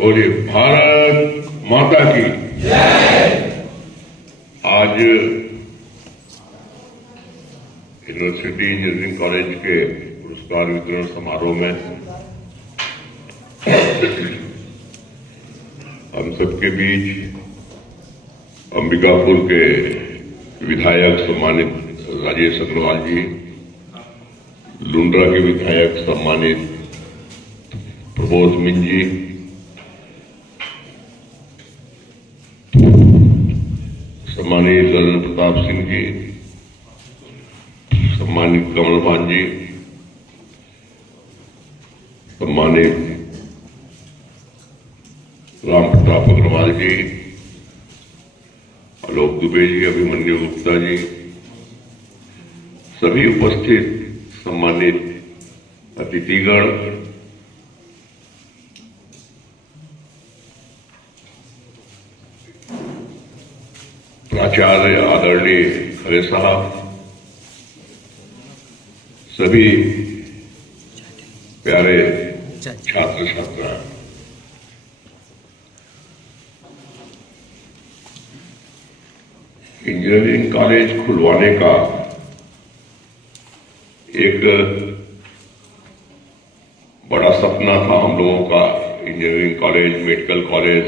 बोलिए भारत माता की जय। आज यूनिवर्सिटी इंजीनियरिंग कॉलेज के पुरस्कार वितरण समारोह में हम सबके बीच अंबिकापुर के विधायक सम्मानित राजेश अग्रवाल जी, लुंड्रा के विधायक सम्मानित प्रबोध मिंज जी, सम्मानित ललन प्रताप सिंह जी, सम्मानित कमलपान जी, सम्मानित राम प्रताप अग्रवाल जी, आलोक दुबे जी, अभिमन्यु गुप्ता जी, सभी उपस्थित सम्मानित अतिथिगण, प्राचार्य आदरणीय खरे साहब, सभी प्यारे छात्र छात्राएं, इंजीनियरिंग कॉलेज खुलवाने का एक बड़ा सपना था हम लोगों का। Engineering college, medical college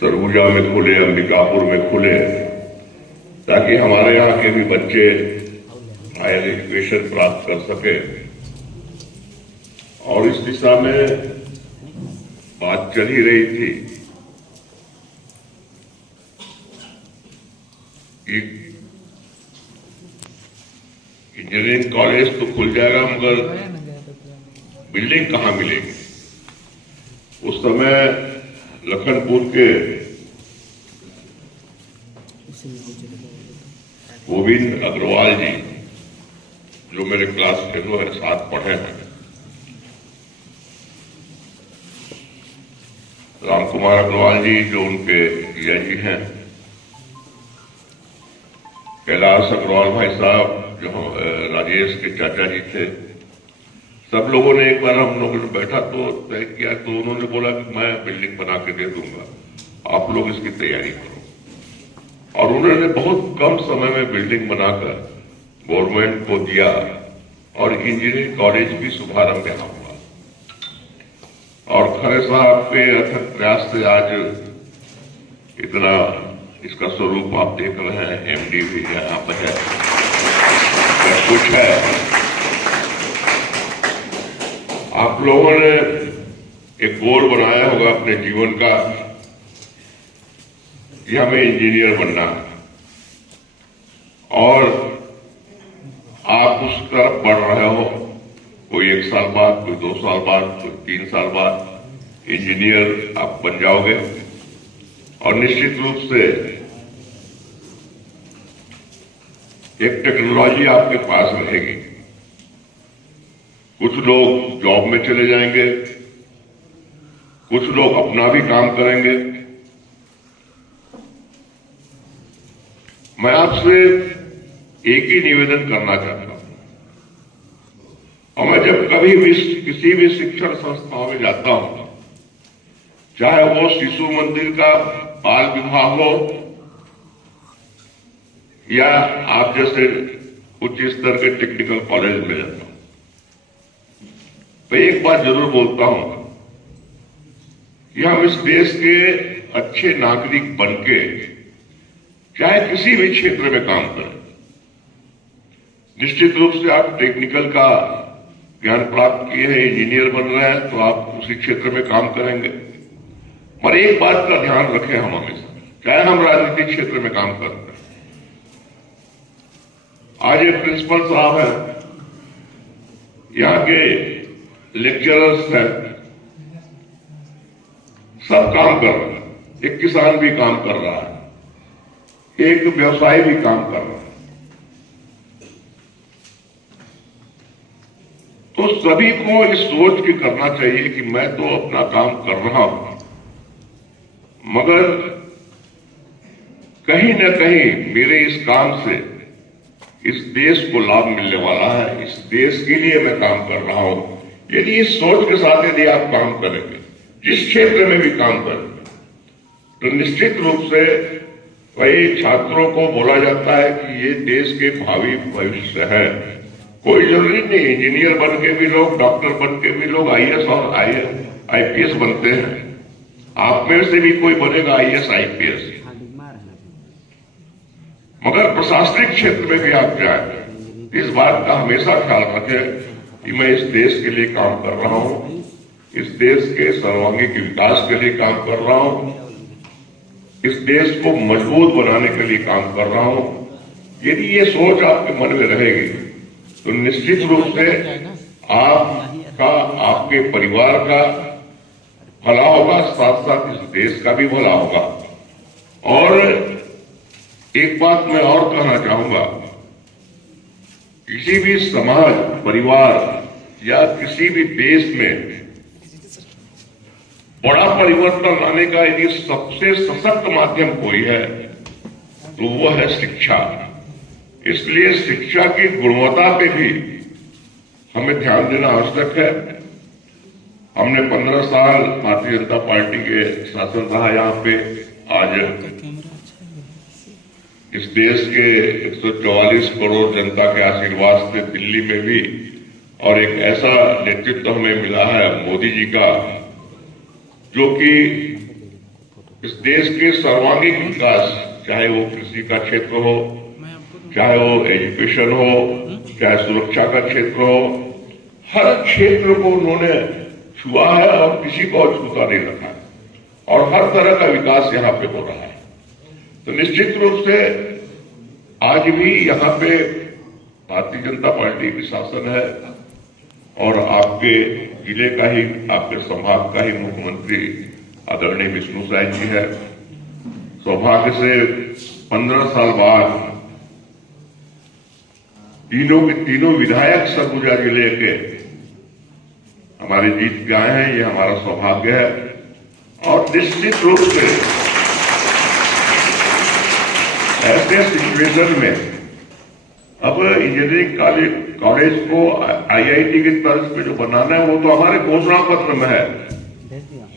Surguja में खुले, अंबिकापुर में खुले, ताकि हमारे यहाँ के भी बच्चे हायर एजुकेशन प्राप्त कर सके। और इस दिशा में बात चल ही रही थी कि इंजीनियरिंग कॉलेज तो खुल जाएगा, मगर बिल्डिंग कहाँ मिलेगी। उस समय लखनपुर के गोविंद अग्रवाल जी, जो मेरे क्लास फेलो है, साथ पढ़े हैं, राम कुमार अग्रवाल जी जो उनके पिया जी हैं, कैलाश अग्रवाल भाई साहब जो राजेश के चाचा जी थे, सब लोगों ने एक बार हम लोगों ने बैठा तो तय किया, तो उन्होंने बोला कि मैं बिल्डिंग बना के दे दूंगा, आप लोग इसकी तैयारी करो। और उन्होंने बहुत कम समय में बिल्डिंग बनाकर गवर्नमेंट को दिया और इंजीनियरिंग कॉलेज भी शुभारंभ यहाँ हुआ। और खरे साहब के अथक प्रयास से आज इतना इसका स्वरूप आप देख रहे हैं। एमडी भी यहाँ पर है, सब कुछ है। आप लोगों ने एक गोल बनाया होगा अपने जीवन का कि हमें इंजीनियर बनना है, और आप उस तरफ बढ़ रहे हो। कोई 1 साल बाद, कोई 2 साल बाद, कोई 3 साल बाद इंजीनियर आप बन जाओगे। और निश्चित रूप से एक टेक्नोलॉजी आपके पास रहेगी। कुछ लोग जॉब में चले जाएंगे, कुछ लोग अपना भी काम करेंगे। मैं आपसे एक ही निवेदन करना चाहता हूं, और मैं जब कभी भी किसी भी शिक्षण संस्थाओं में जाता हूं, चाहे वो शिशु मंदिर का बाल विवाह हो या आप जैसे उच्च स्तर के टेक्निकल कॉलेज में जाता हूं, मैं एक बात जरूर बोलता हूं कि हम इस देश के अच्छे नागरिक बनके चाहे किसी भी क्षेत्र में काम करें। निश्चित रूप से आप टेक्निकल का ज्ञान प्राप्त किए हैं, इंजीनियर बन रहे हैं, तो आप उसी क्षेत्र में काम करेंगे। पर एक बात का ध्यान रखें हम हमेशा, चाहे हम राजनीतिक क्षेत्र में काम कर रहे हैं। आज एक प्रिंसिपल साहब हैं, यहाँ के लेक्चरर्स हैं, सब काम कर रहे हैं। एक किसान भी काम कर रहा है, एक व्यवसाय भी काम कर रहा है। तो सभी को इस सोच के करना चाहिए कि मैं तो अपना काम कर रहा हूं, मगर कहीं न कहीं मेरे इस काम से इस देश को लाभ मिलने वाला है, इस देश के लिए मैं काम कर रहा हूं। यदि इस सोच के साथ यदि आप काम करेंगे, जिस क्षेत्र में भी काम कर, तो निश्चित रूप से वही छात्रों को बोला जाता है कि ये देश के भावी भविष्य है। कोई जरूरी नहीं, इंजीनियर बन के भी लोग, डॉक्टर बन के भी लोग आईएएस और आईपीएस बनते हैं। आप में से भी कोई बनेगा आईएएस आईपीएस, मगर प्रशासनिक क्षेत्र में भी आप जाए, इस बात का हमेशा ख्याल रखें कि मैं इस देश के लिए काम कर रहा हूं, इस देश के सर्वांगीण विकास के लिए काम कर रहा हूं, इस देश को मजबूत बनाने के लिए काम कर रहा हूं। यदि ये सोच आपके मन में रहेगी तो निश्चित रूप से आपका, आपके परिवार का भला होगा, साथ साथ इस देश का भी भला होगा। और एक बात मैं और कहना चाहूंगा, किसी भी समाज, परिवार या किसी भी देश में बड़ा परिवर्तन लाने का यदि सबसे सशक्त माध्यम कोई है तो वो है शिक्षा। इसलिए शिक्षा की गुणवत्ता पे भी हमें ध्यान देना आवश्यक है। हमने 15 साल भारतीय जनता पार्टी के शासन रहा यहाँ पे। आज इस देश के 144 करोड़ जनता के आशीर्वाद से दिल्ली में भी और एक ऐसा नेतृत्व हमें मिला है मोदी जी का, जो कि इस देश के सर्वांगीण विकास, चाहे वो कृषि का क्षेत्र हो, चाहे वो एजुकेशन हो, चाहे सुरक्षा का क्षेत्र हो, हर क्षेत्र को उन्होंने छुआ है और किसी को छूता नहीं रखा है और हर तरह का विकास यहाँ पे हो रहा है। तो निश्चित रूप से आज भी यहाँ पे भारतीय जनता पार्टी की शासन है और आपके जिले का ही, आपके संभाग का ही मुख्यमंत्री आदरणीय विष्णु साय जी है। सौभाग्य से 15 साल बाद तीनों विधायक सरगुजा जिले के हमारे जीत के आए हैं, ये हमारा सौभाग्य है। और निश्चित रूप से ऐसे सिचुएशन में अब इंजीनियरिंग कॉलेज को आईआईटी की तर्ज पे जो बनाना है वो तो हमारे घोषणा पत्र में है,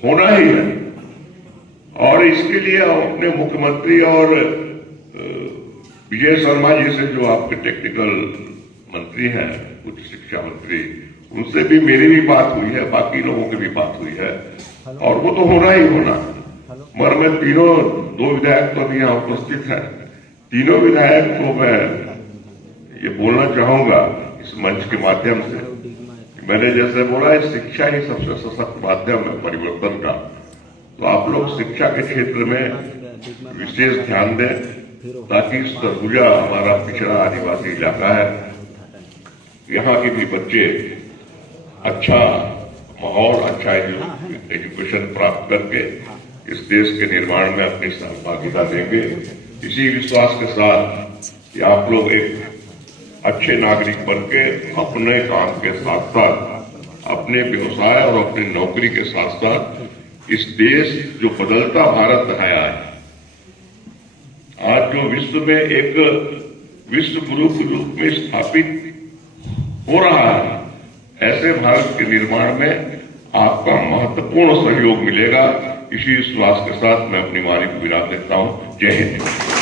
होना ही है। और इसके लिए अपने मुख्यमंत्री और विजय शर्मा जी से, जो आपके टेक्निकल मंत्री हैं, उच्च शिक्षा मंत्री, उनसे भी मेरी भी बात हुई है, बाकी लोगों की भी बात हुई है और वो तो होना ही होना। मगर मैं दो विधायक तो अभी यहाँ उपस्थित है, तीनों विधायक को मैं ये बोलना चाहूंगा इस मंच के माध्यम से, मैंने जैसे बोला है शिक्षा ही सबसे सशक्त माध्यम है परिवर्तन का। तो आप लोग शिक्षा के क्षेत्र में विशेष ध्यान दें ताकि सरगुजा हमारा पिछड़ा आदिवासी इलाका है, यहाँ के भी बच्चे अच्छा माहौल, अच्छा एजुकेशन प्राप्त करके इस देश के निर्माण में अपनी सहभागिता देंगे। इसी विश्वास के साथ कि आप लोग एक अच्छे नागरिक बनके अपने काम के साथ साथ, अपने व्यवसाय और अपनी नौकरी के साथ साथ इस देश जो बदलता भारत है आज जो विश्व में एक विश्व गुरु के रूप में स्थापित हो रहा है, ऐसे भारत के निर्माण में आपका महत्वपूर्ण सहयोग मिलेगा। इसी विश्वास के साथ मैं अपनी वाणी को विराम देता हूं। जय हिंद।